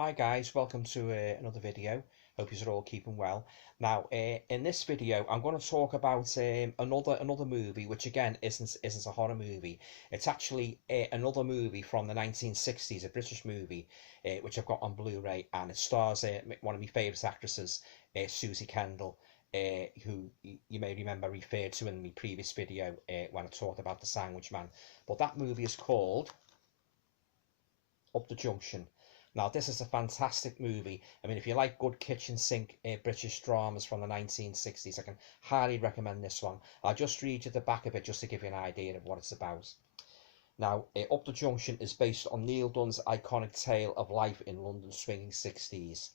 Hi guys, welcome to another video. Hope you're all keeping well. Now, in this video, I'm going to talk about another movie, which again isn't a horror movie. It's actually another movie from the 1960s, a British movie, which I've got on Blu-ray, and it stars one of my favourite actresses, Susie Kendall, who you may remember referred to in my previous video when I talked about The Sandwich Man. But that movie is called Up the Junction. Now, this is a fantastic movie. I mean, if you like good kitchen sink British dramas from the 1960s, I can highly recommend this one. I'll just read you the back of it just to give you an idea of what it's about. Now, Up the Junction is based on Neil Dunn's iconic tale of life in London's swinging 60s.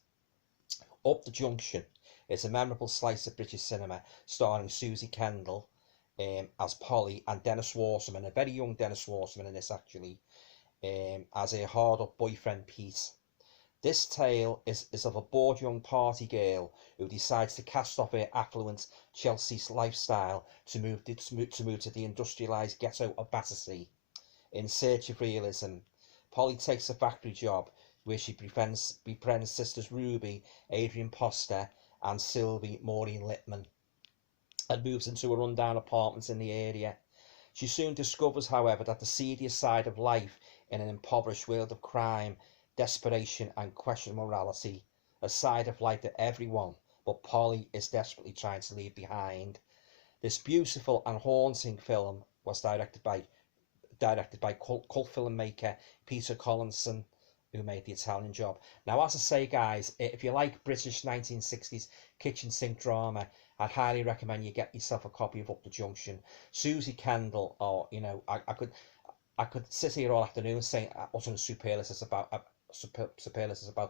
Up the Junction is a memorable slice of British cinema starring Susie Kendall as Polly and Dennis Waterman, a very young Dennis Waterman in this actually, as a hard-up boyfriend Pete. This tale is of a bored young party girl who decides to cast off her affluent Chelsea lifestyle to move to the industrialised ghetto of Battersea in search of realism. Polly takes a factory job where she befriends sisters Ruby, Adrian Poster and Sylvie Maureen Littman, and moves into a rundown apartment in the area. She soon discovers, however, that the seedier side of life in an impoverished world of crime, desperation and questionable morality, a side of life that everyone but Polly is desperately trying to leave behind. This beautiful and haunting film was directed by cult filmmaker Peter Collinson, who made The Italian Job. Now, as I say, guys, if you like British 1960s kitchen sink drama, I'd highly recommend you get yourself a copy of Up the Junction. Susie Kendall, or I could sit here all afternoon saying uttering superlatives about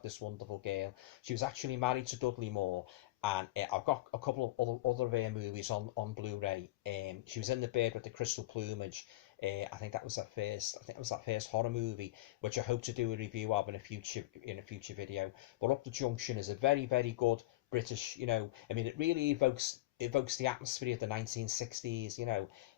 this wonderful girl. She was actually married to Dudley Moore, and I've got a couple of other of her movies on Blu-ray. She was in The Bird with the Crystal Plumage. I think that was that first horror movie, which I hope to do a review of in a future video. But Up the Junction is a very, very good British. I mean, it really evokes the atmosphere of the 1960s.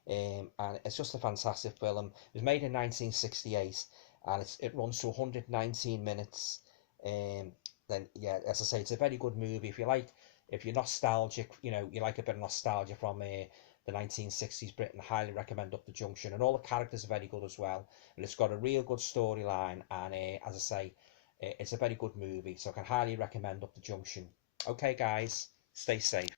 And it's just a fantastic film. It was made in 1968, and it runs to 119 minutes. Then yeah, as I say, it's a very good movie. If you're nostalgic, you like a bit of nostalgia from the 1960s Britain, highly recommend Up the Junction. And all the characters are very good as well. And it's got a real good storyline. And as I say, it's a very good movie. So I can highly recommend Up the Junction. Okay, guys, stay safe.